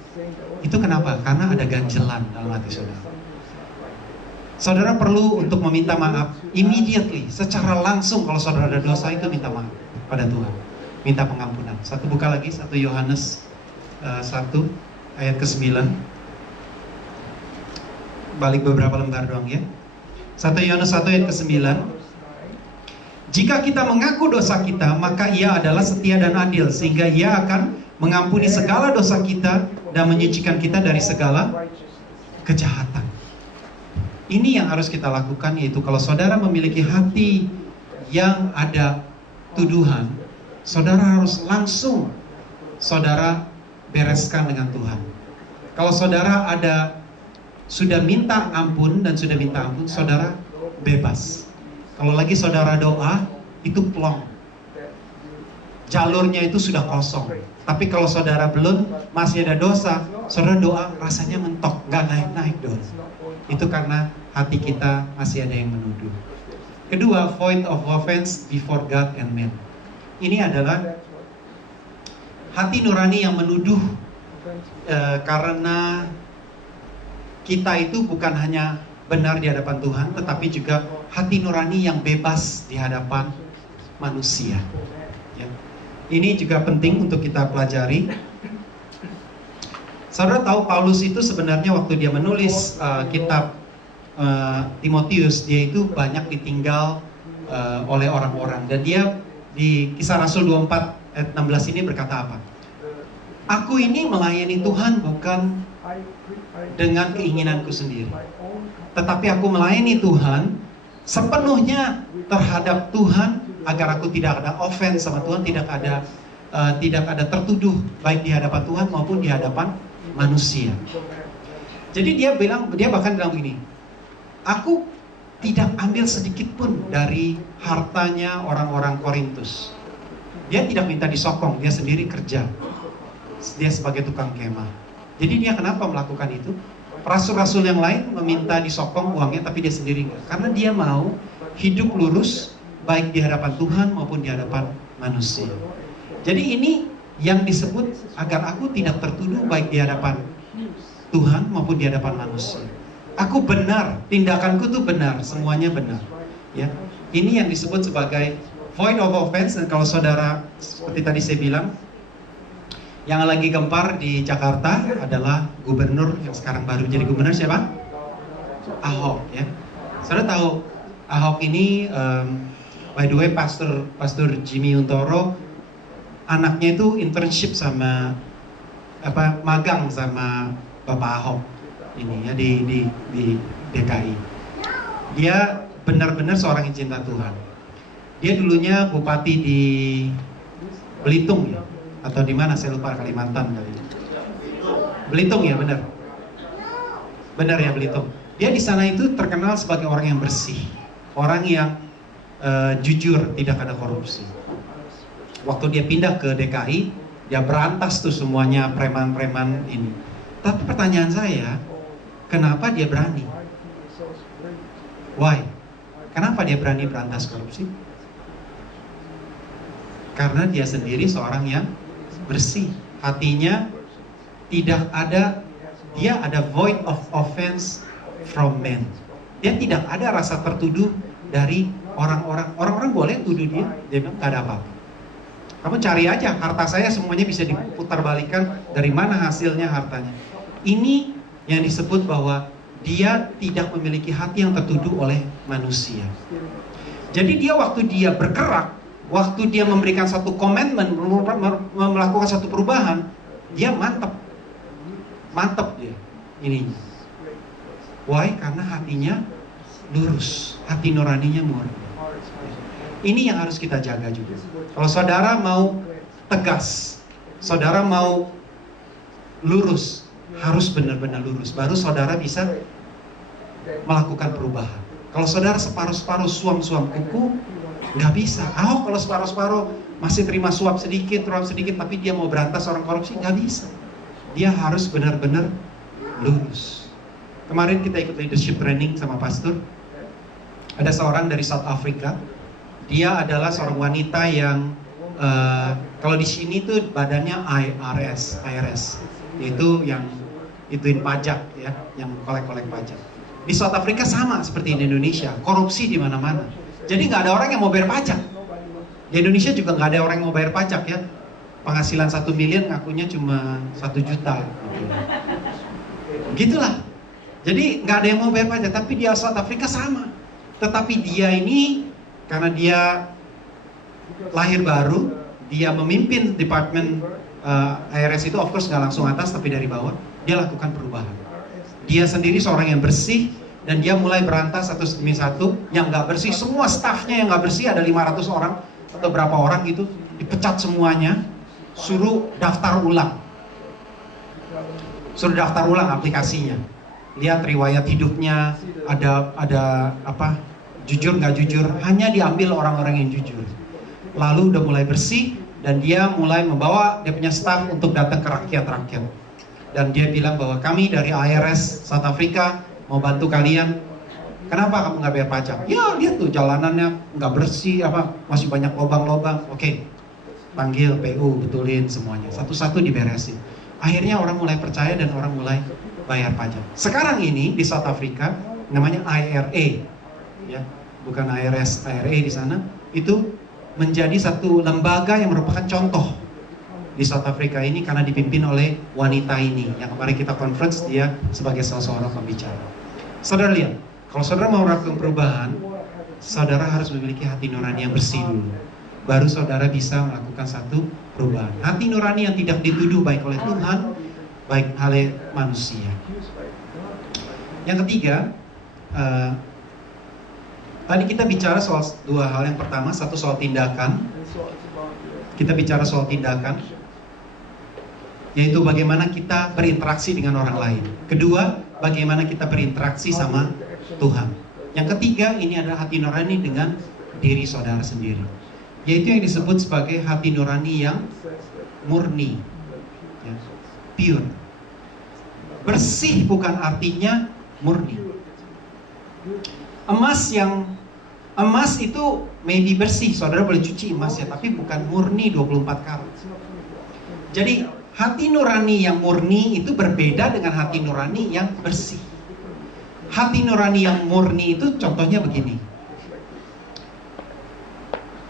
Itu kenapa? Karena ada ganjelan dalam hati saudara. Saudara perlu untuk meminta maaf immediately, secara langsung. Kalau saudara ada dosa itu minta maaf pada Tuhan, minta pengampunan. Buka lagi 1 Yohanes 1 ayat ke-9. Balik beberapa lembar doang ya. 1 Yohanes 1 ayat ke-9. Jika kita mengaku dosa kita, maka Ia adalah setia dan adil, sehingga Ia akan mengampuni segala dosa kita dan menyucikan kita dari segala kejahatan. Ini yang harus kita lakukan, yaitu kalau saudara memiliki hati yang ada tuduhan, saudara harus langsung saudara bereskan dengan Tuhan. Kalau saudara sudah minta ampun dan sudah minta ampun, saudara bebas. Kalau lagi saudara doa, itu plong. Jalurnya itu sudah kosong. Tapi kalau saudara belum, masih ada dosa, saudara doa rasanya mentok, gak naik-naik dosa. Itu karena hati kita masih ada yang menuduh. Kedua, void of offense before God and man. Ini adalah hati nurani yang menuduh karena kita itu bukan hanya benar di hadapan Tuhan, tetapi juga hati nurani yang bebas di hadapan manusia. Ya. Ini juga penting untuk kita pelajari. Saudara tahu Paulus itu sebenarnya waktu dia menulis kitab Timotius, dia itu banyak ditinggal oleh orang-orang. Dan dia di Kisah Rasul 24 ayat 16 ini berkata apa? Aku ini melayani Tuhan bukan dengan keinginanku sendiri, tetapi aku melayani Tuhan sepenuhnya terhadap Tuhan, agar aku tidak ada offense sama Tuhan, tidak ada tertuduh baik di hadapan Tuhan maupun di hadapan manusia. Jadi dia bahkan bilang begini, aku tidak ambil sedikit pun dari hartanya orang-orang Korintus. Dia tidak minta disokong, dia sendiri kerja. Dia sebagai tukang kemah. Jadi dia kenapa melakukan itu? Rasul-rasul yang lain meminta disokong uangnya, tapi dia sendiri enggak. Karena dia mau hidup lurus baik di hadapan Tuhan maupun di hadapan manusia. Jadi ini yang disebut agar aku tidak tertuduh baik di hadapan Tuhan maupun di hadapan manusia. Aku benar, tindakanku tuh benar, semuanya benar. Ya, ini yang disebut sebagai void of offense. Dan kalau saudara seperti tadi saya bilang, yang lagi gempar di Jakarta adalah gubernur yang sekarang baru jadi gubernur, siapa? Ahok, ya. Saudara tahu Ahok ini, by the way, Pastor Jimmy Untoro, anaknya itu internship sama magang sama Bapak Ahok ini ya di DKI. Dia benar-benar seorang yang cinta Tuhan. Dia dulunya bupati di Belitung ya, atau di mana saya lupa, Kalimantan kali. Belitung ya, benar. Benar ya, Belitung. Dia di sana itu terkenal sebagai orang yang bersih, orang yang jujur, tidak ada korupsi. Waktu dia pindah ke DKI, dia berantas tuh semuanya preman-preman ini. Tapi pertanyaan saya, kenapa dia berani? Why? Kenapa dia berani berantas korupsi? Karena dia sendiri seorang yang bersih. Hatinya tidak ada, dia ada void of offense from men. Dia tidak ada rasa tertuduh dari orang-orang. Orang-orang boleh tuduh dia bilang gak ada apa-apa. Kamu cari aja, harta saya semuanya bisa diputarbalikkan, dari mana hasilnya hartanya. Ini yang disebut bahwa dia tidak memiliki hati yang tertuduh oleh manusia. Jadi dia waktu dia bergerak, waktu dia memberikan satu komitmen, melakukan satu perubahan, dia mantap dia ini. Why? Karena hatinya lurus, hati nuraninya murni. Ini yang harus kita jaga juga. Kalau saudara mau tegas, saudara mau lurus, harus benar-benar lurus, baru saudara bisa melakukan perubahan. Kalau saudara separuh-separuh, suam-suam kuku, nggak bisa. Kalau separuh-separuh masih terima suap sedikit, tapi dia mau berantas orang korupsi, nggak bisa. Dia harus benar-benar lurus. Kemarin kita ikut leadership training sama pastor. Ada seorang dari South Africa. Dia adalah seorang wanita yang kalau di sini tuh badannya IRS, yaitu yang ituin pajak ya, yang kolek-kolek pajak. Di South Africa sama seperti di Indonesia, korupsi di mana-mana. Jadi nggak ada orang yang mau bayar pajak. Di Indonesia juga nggak ada orang yang mau bayar pajak ya. Penghasilan 1 miliar ngakunya cuma 1 juta. Gitulah. Jadi nggak ada yang mau bayar pajak. Tapi di South Africa sama. Tetapi dia ini karena dia lahir baru, dia memimpin departemen IRS itu, of course nggak langsung atas tapi dari bawah, dia lakukan perubahan. Dia sendiri seorang yang bersih dan dia mulai berantas satu demi satu yang nggak bersih, semua staffnya yang nggak bersih ada 500 orang atau berapa orang gitu, dipecat semuanya, suruh daftar ulang aplikasinya, lihat riwayat hidupnya, ada apa, jujur nggak jujur, hanya diambil orang-orang yang jujur. Lalu udah mulai bersih dan dia mulai membawa dia punya staff untuk datang ke rakyat-rakyat. Dan dia bilang bahwa kami dari IRS South Africa mau bantu kalian. Kenapa kamu nggak bayar pajak? Ya lihat tuh jalanannya nggak bersih, masih banyak lubang-lubang. Oke, panggil PU, betulin semuanya, satu-satu diberesin. Akhirnya orang mulai percaya dan orang mulai bayar pajak. Sekarang ini di South Africa namanya IRA, ya, bukan IRS, IRA di sana itu menjadi satu lembaga yang merupakan contoh di South Africa ini karena dipimpin oleh wanita ini yang kemarin kita conference, dia sebagai salah seorang pembicara. Saudara lihat, kalau saudara mau melakukan perubahan, saudara harus memiliki hati nurani yang bersih dulu. Baru saudara bisa melakukan satu perubahan. Hati nurani yang tidak dituduh baik oleh Tuhan, baik oleh manusia. Yang ketiga, tadi kita bicara soal dua hal. Yang pertama, satu soal tindakan. Kita bicara soal tindakan, yaitu bagaimana kita berinteraksi dengan orang lain. Kedua, bagaimana kita berinteraksi sama Tuhan. Yang ketiga, ini adalah hati nurani dengan diri saudara sendiri, yaitu yang disebut sebagai hati nurani yang murni, ya, pure. Bersih bukan artinya murni. Emas itu maybe bersih, saudara boleh cuci emas ya, tapi bukan murni 24 karat. Jadi hati nurani yang murni itu berbeda dengan hati nurani yang bersih. Hati nurani yang murni itu contohnya begini.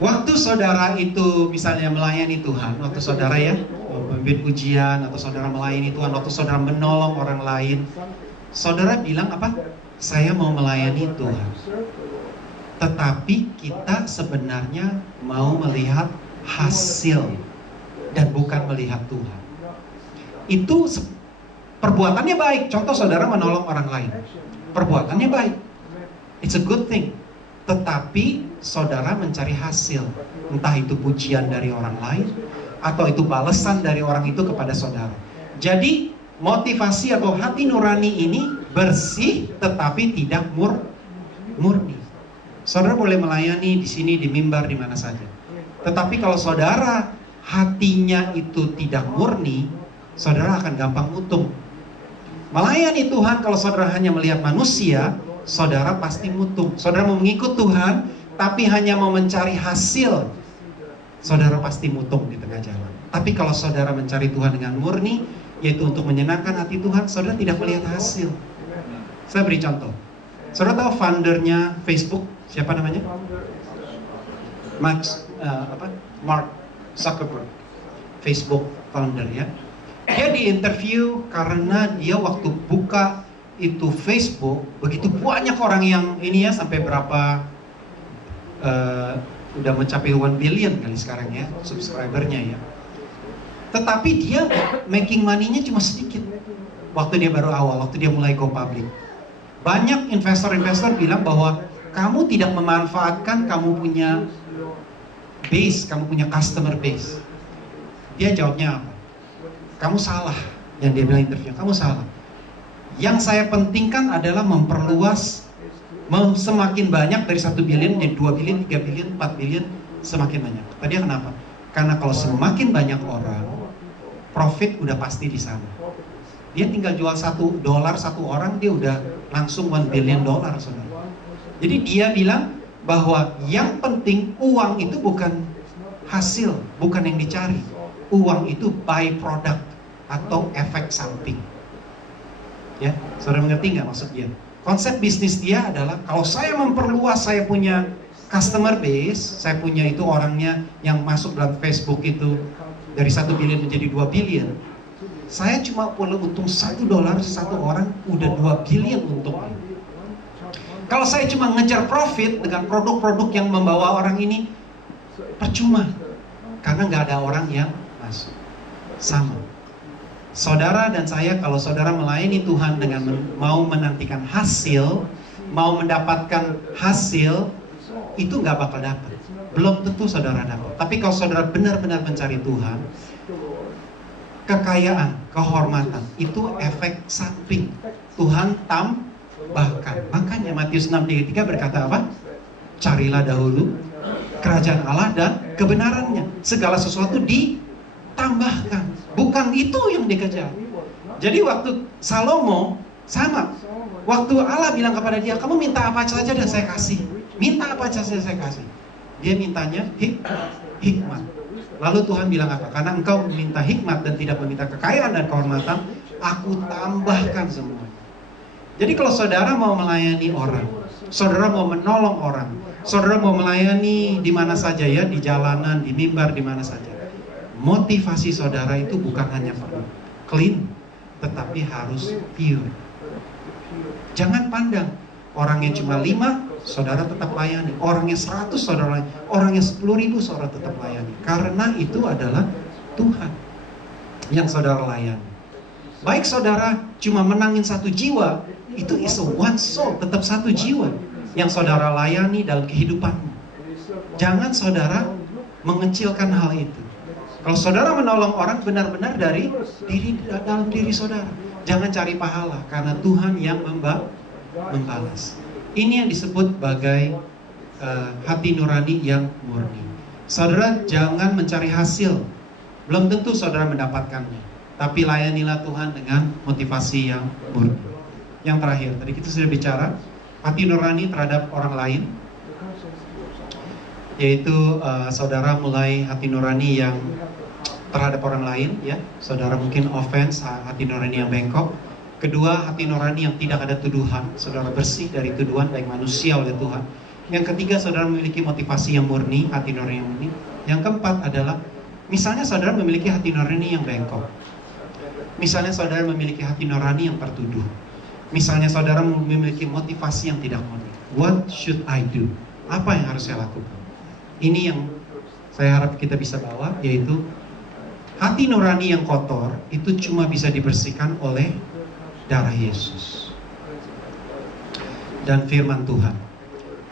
Waktu saudara itu misalnya melayani Tuhan, waktu saudara ya memimpin ujian, atau saudara melayani Tuhan, waktu saudara menolong orang lain, saudara bilang apa? Saya mau melayani Tuhan. Tetapi kita sebenarnya mau melihat hasil dan bukan melihat Tuhan. Itu perbuatannya baik. Contoh saudara menolong orang lain, perbuatannya baik, it's a good thing. Tetapi saudara mencari hasil, entah itu pujian dari orang lain atau itu balasan dari orang itu kepada saudara. Jadi motivasi atau hati nurani ini bersih tetapi tidak murni. Saudara boleh melayani di sini, di mimbar, di mana saja. Tetapi kalau saudara hatinya itu tidak murni, saudara akan gampang mutung. Melayani Tuhan kalau saudara hanya melihat manusia, saudara pasti mutung. Saudara mau mengikut Tuhan, tapi hanya mau mencari hasil, saudara pasti mutung di tengah jalan. Tapi kalau saudara mencari Tuhan dengan murni, yaitu untuk menyenangkan hati Tuhan, saudara tidak melihat hasil. Saya beri contoh. Saudara tahu foundernya Facebook, siapa namanya? Mark Zuckerberg, Facebook founder ya. Dia diinterview karena dia waktu buka itu Facebook, begitu banyak orang yang ini ya, sampai berapa udah mencapai 1 billion kali sekarang ya subscribernya ya. Tetapi dia making money-nya cuma sedikit waktu dia baru awal, waktu dia mulai go public. Banyak investor-investor bilang bahwa kamu tidak memanfaatkan kamu punya base, kamu punya customer base. Dia jawabnya apa? Kamu salah. Yang dia bilang interview, kamu salah. Yang saya pentingkan adalah memperluas, semakin banyak dari 1 billion menjadi 2 billion, 3 billion, 4 billion, semakin banyak. Tadi kenapa? Karena kalau semakin banyak orang, profit udah pasti di sana. Dia tinggal jual $1 satu orang, dia udah langsung $1 billion, saudara. Jadi dia bilang bahwa yang penting uang itu bukan hasil, bukan yang dicari. Uang itu byproduct atau efek samping. Ya, saudara mengerti nggak maksud dia? Konsep bisnis dia adalah kalau saya memperluas, saya punya customer base, saya punya itu orangnya yang masuk dalam Facebook itu dari 1 billion menjadi 2 billion. Saya cuma perlu untung $1 satu orang, udah 2 billion untuknya. Kalau saya cuma ngejar profit dengan produk-produk yang membawa orang ini, percuma. Karena nggak ada orang yang masuk. Sama. Saudara dan saya, kalau saudara melayani Tuhan dengan mau menantikan hasil, mau mendapatkan hasil, itu nggak bakal dapat. Belum tentu saudara dapat. Tapi kalau saudara benar-benar mencari Tuhan, kekayaan, kehormatan, itu efek samping. Tuhan tambahkan. Makanya Matius 6:33 berkata apa? Carilah dahulu kerajaan Allah dan kebenarannya. Segala sesuatu ditambahkan. Bukan itu yang dikejar. Jadi waktu Salomo sama. Waktu Allah bilang kepada dia, kamu minta apa saja dan saya kasih. Minta apa saja saya kasih. Dia mintanya hikmat. Lalu Tuhan bilang apa? Karena engkau meminta hikmat dan tidak meminta kekayaan dan kehormatan, aku tambahkan semua. Jadi kalau saudara mau melayani orang, saudara mau menolong orang, saudara mau melayani di mana saja ya, di jalanan, di mimbar, di mana saja. Motivasi saudara itu bukan hanya perlu clean, tetapi harus pure. Jangan pandang orangnya cuma 5, saudara tetap layani. Orangnya 100, saudara layani. Orangnya 10.000, saudara tetap layani. Karena itu adalah Tuhan yang saudara layani. Baik saudara cuma menangin 1 jiwa, itu is a one soul, tetap 1 jiwa yang saudara layani dalam kehidupanmu. Jangan saudara mengecilkan hal itu. Kalau saudara menolong orang, benar-benar dari dalam diri saudara. Jangan cari pahala, karena Tuhan yang membalas. Ini yang disebut sebagai hati nurani yang murni. Saudara jangan mencari hasil. Belum tentu saudara mendapatkannya. Tapi layanilah Tuhan dengan motivasi yang murni. Yang terakhir, tadi kita sudah bicara hati nurani terhadap orang lain, yaitu saudara mulai hati nurani yang terhadap orang lain, ya. Saudara mungkin offense, hati nurani yang bengkok. Kedua, hati nurani yang tidak ada tuduhan. Saudara bersih dari tuduhan baik manusia oleh Tuhan. Yang ketiga, saudara memiliki motivasi yang murni, hati nurani yang murni. Yang keempat adalah, misalnya saudara memiliki hati nurani yang bengkok. Misalnya saudara memiliki hati nurani yang tertuduh. Misalnya saudara memiliki motivasi yang tidak murni. What should I do? Apa yang harus saya lakukan? Ini yang saya harap kita bisa bawa, yaitu hati nurani yang kotor itu cuma bisa dibersihkan oleh darah Yesus dan firman Tuhan.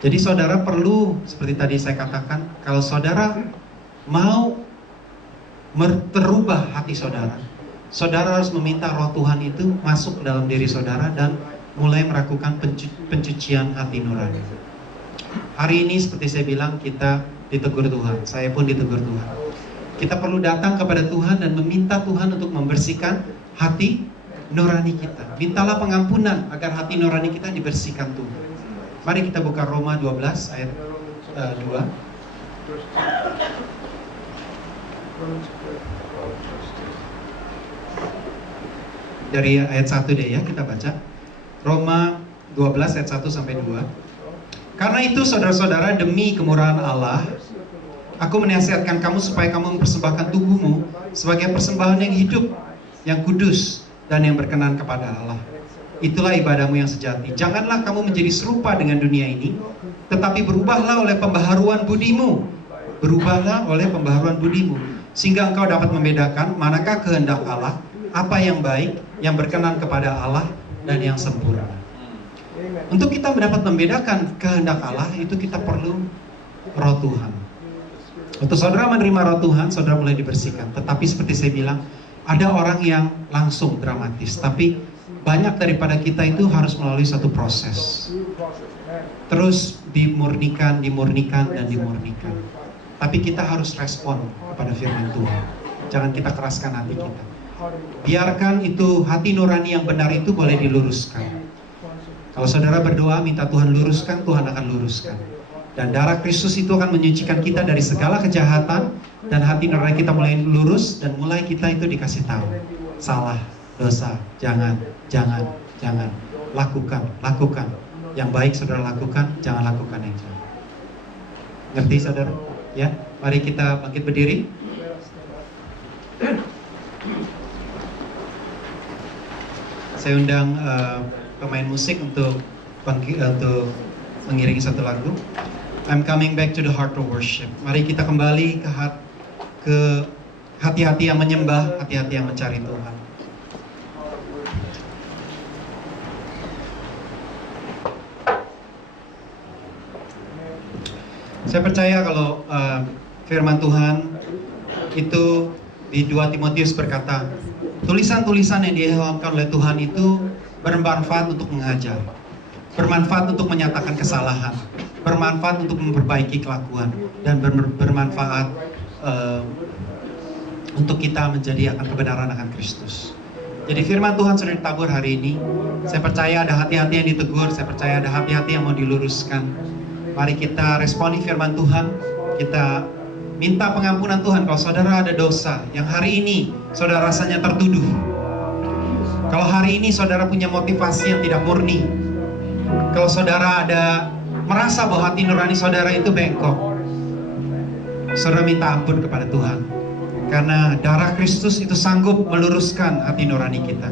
Jadi saudara perlu, seperti tadi saya katakan, kalau saudara mau terubah hati saudara, saudara harus meminta roh Tuhan itu masuk ke dalam diri saudara dan mulai melakukan pencucian hati nurani. Hari ini seperti saya bilang, kita ditegur Tuhan, saya pun ditegur Tuhan. Kita perlu datang kepada Tuhan dan meminta Tuhan untuk membersihkan hati nurani kita. Mintalah pengampunan agar hati nurani kita dibersihkan Tuhan. Mari kita buka Roma 12 ayat 2. Dari ayat 1 deh ya, kita baca. Roma 12 ayat 1 sampai 2. Karena itu saudara-saudara, demi kemurahan Allah, aku menasihatkan kamu supaya kamu mempersembahkan tubuhmu sebagai persembahan yang hidup, yang kudus, dan yang berkenan kepada Allah. Itulah ibadahmu yang sejati. Janganlah kamu menjadi serupa dengan dunia ini, tetapi berubahlah oleh pembaharuan budimu. Berubahlah oleh pembaharuan budimu, sehingga engkau dapat membedakan manakah kehendak Allah, apa yang baik, yang berkenan kepada Allah, dan yang sempurna. Untuk kita mendapat membedakan kehendak Allah, itu kita perlu roh Tuhan. Untuk saudara menerima roh Tuhan, saudara mulai dibersihkan. Tetapi seperti saya bilang, ada orang yang langsung dramatis, tapi banyak daripada kita itu harus melalui satu proses. Terus dimurnikan, dan dimurnikan. Tapi kita harus respon kepada firman Tuhan. Jangan kita keraskan hati kita. Biarkan itu hati nurani yang benar itu boleh diluruskan. Kalau saudara berdoa minta Tuhan luruskan, Tuhan akan luruskan. Dan darah Kristus itu akan menyucikan kita dari segala kejahatan, dan hati nurani kita mulai lurus, dan mulai kita itu dikasih tahu salah, dosa, jangan. Jangan. Lakukan. Yang baik saudara lakukan, jangan lakukan yang jahat. Ngerti saudara? Ya, mari kita bangkit berdiri. Saya undang pemain musik untuk mengiringi satu lagu. I'm coming back to the heart of worship. Mari kita kembali ke hati-hati yang menyembah, hati-hati yang mencari Tuhan. Saya percaya kalau firman Tuhan itu di 2 Timotius berkata, tulisan-tulisan yang diilhamkan oleh Tuhan itu bermanfaat untuk mengajar, bermanfaat untuk menyatakan kesalahan, bermanfaat untuk memperbaiki kelakuan, dan bermanfaat untuk kita menjadi akan kebenaran akan Kristus. Jadi firman Tuhan sudah ditabur hari ini. Saya percaya ada hati-hati yang ditegur, saya percaya ada hati-hati yang mau diluruskan. Mari kita responi firman Tuhan, kita minta pengampunan Tuhan. Kalau saudara ada dosa yang hari ini saudara rasanya tertuduh, kalau hari ini saudara punya motivasi yang tidak murni, kalau saudara ada merasa bahwa hati nurani saudara itu bengkok, saudara minta ampun kepada Tuhan. Karena darah Kristus itu sanggup meluruskan hati nurani kita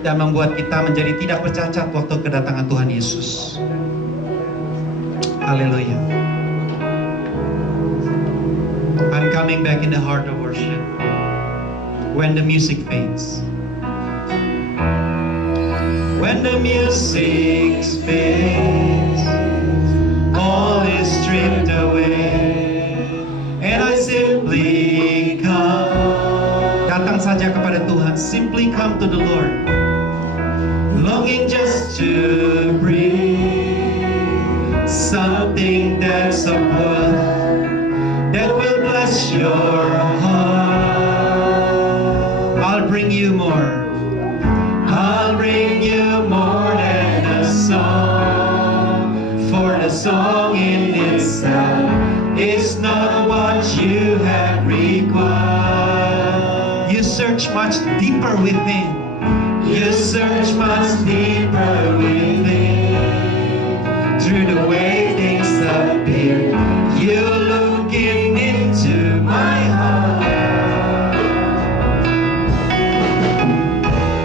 dan membuat kita menjadi tidak bercacat waktu kedatangan Tuhan Yesus. Haleluya. I'm coming back in the heart of worship when the music fades. When the music fades, all is stripped away, and I simply come. Datang saja kepada Tuhan, simply come to the Lord, longing just to breathe something that's of worth, that will bless your heart. I'll bring you more. I'll bring you more than a song, for the song in itself is not what you have required. You search much deeper within. You search much deeper within. Through the way things appear, you're looking into my heart.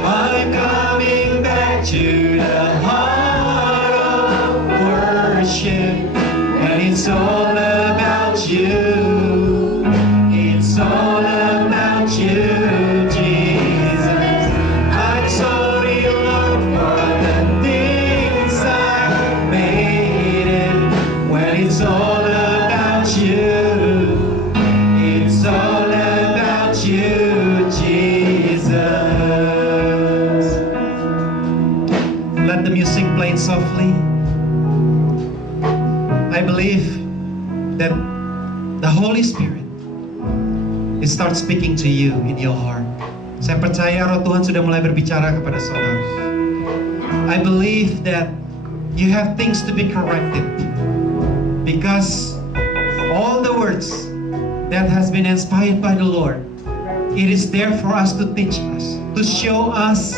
I'm coming back to the heart of worship, and it's all about you. It's all about you, Jesus. I'm sorry, Lord, for the things I made it. When it's all about you, it's all about you, Jesus. Let the music play softly. I believe that the Holy Spirit is start speaking to you in your heart. Saya percaya Roh Tuhan sudah mulai berbicara kepada saudara. I believe that you have things to be corrected, because all the words that has been inspired by the Lord, it is there for us to teach us, to show us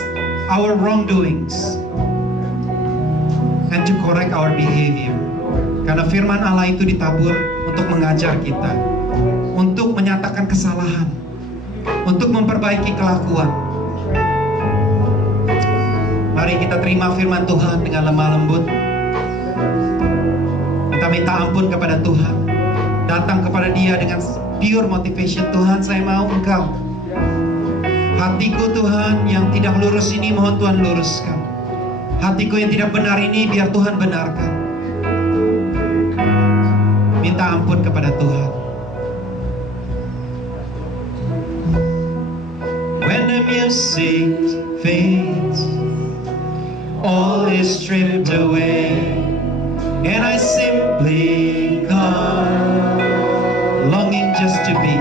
our wrongdoings, and to correct our behavior. Karena firman Allah itu ditabur untuk mengajar kita, untuk menyatakan kesalahan, untuk memperbaiki kelakuan. Mari kita terima firman Tuhan dengan lemah lembut. Kita minta ampun kepada Tuhan, datang kepada Dia dengan pure motivation. Tuhan, saya mau Engkau. Hatiku Tuhan yang tidak lurus ini, mohon Tuhan luruskan. Hatiku yang tidak benar ini, biar Tuhan benarkan. Minta ampun kepada Tuhan. When the music fades, all is stripped away, and I simply come, longing just to be,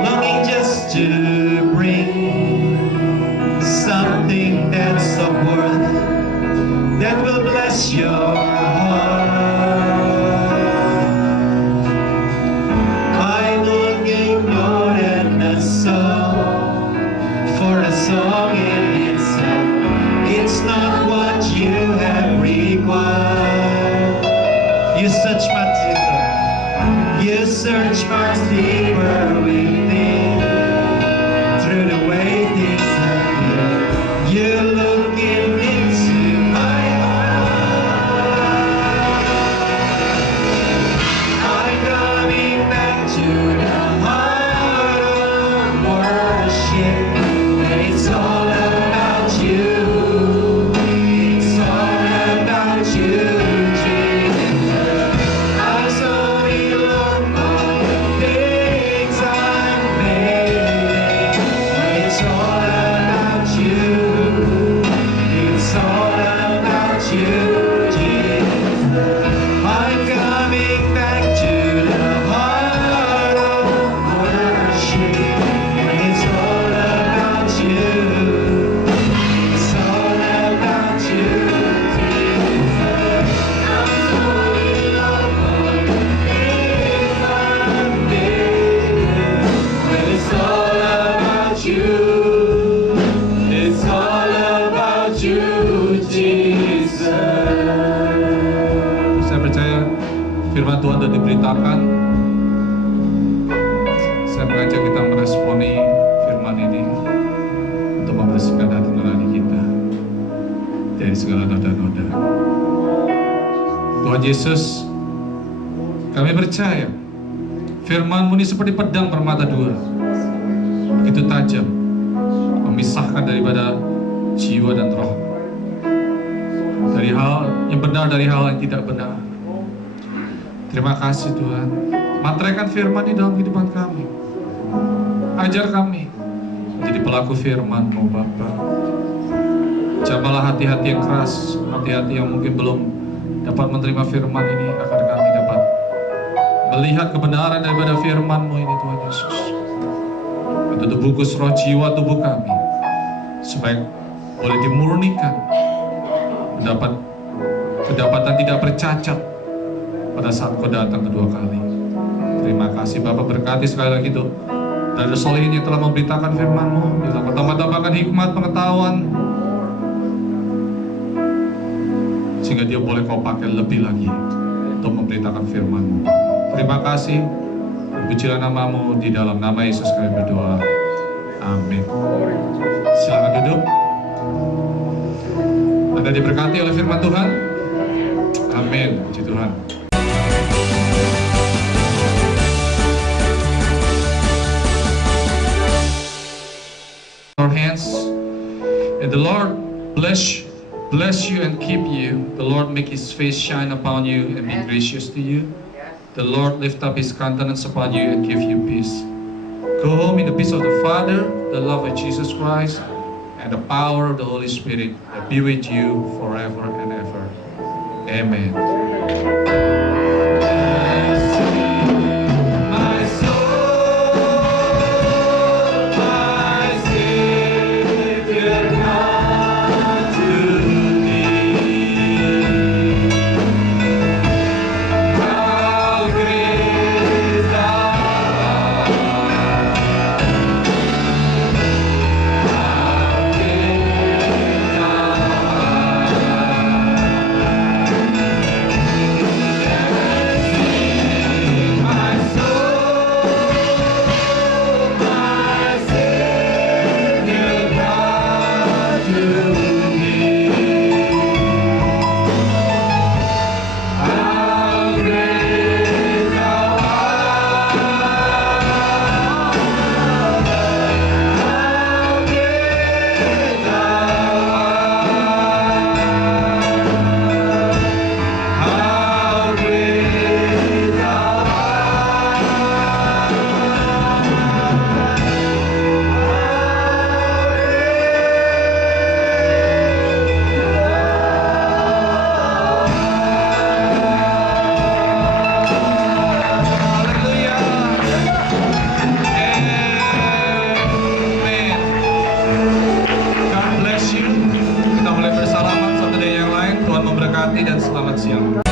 longing just to bring something that's of worth, that will bless your heart. I'm longing more than a song, for a song in itself You search much deeper. You search much deeper within. Through the way things appear, you're looking into my heart. I'm coming back to the heart of worship. It's all about you. It's all about you, Jesus. I'm so in love with the things I'm made. It's all about you. It's all about you, Jesus. I'm coming back to the heart of worship. It's all about you. It's all about you, Jesus. I'm so in love with the things I'm made. It's all about you. It's all about you, Jesus. Saya percaya firman Tuhan sudah diberitakan. Saya mengajak kita meresponi firman ini untuk membersihkan hati nurani kita dari segala noda-noda. Tuhan Yesus, kami percaya firman-Mu ini seperti pedang bermata dua, begitu tajam, memisahkan daripada jiwa dan roh, dari hal yang benar dari hal yang tidak benar. Terima kasih Tuhan, materaikan firman di dalam kehidupan kami. Ajar kami menjadi pelaku firman-Mu Bapa. Jamalah hati-hati yang keras, hati-hati yang mungkin belum dapat menerima firman ini, agar kami dapat melihat kebenaran daripada firman-Mu ini Tuhan Yesus. Untuk bungkus roh jiwa tubuh kami, supaya boleh dimurnikan, mendapat kedapatan tidak bercacat pada saat Kau datang kedua kali. Terima kasih Bapak, berkati sekali lagi itu dari Solihin yang telah memberitakan firman-Mu. Bila Kau tambah-tambahkan hikmat pengetahuan, sehingga dia boleh Kau pakai lebih lagi untuk memberitakan firman-Mu. Terima kasih. Pujilah nama-Mu, di dalam nama Yesus kami berdoa. Amin. Silakan duduk. Anda diberkati oleh firman Tuhan. Amin. Puji Tuhan. Our hands, and the Lord bless you and keep you. The Lord make His face shine upon you and be gracious to you. The Lord lift up His countenance upon you and give you peace. Go home in the peace of the Father, the love of Jesus Christ, and the power of the Holy Spirit that be with you forever and ever. Amen. Dan selamat siang.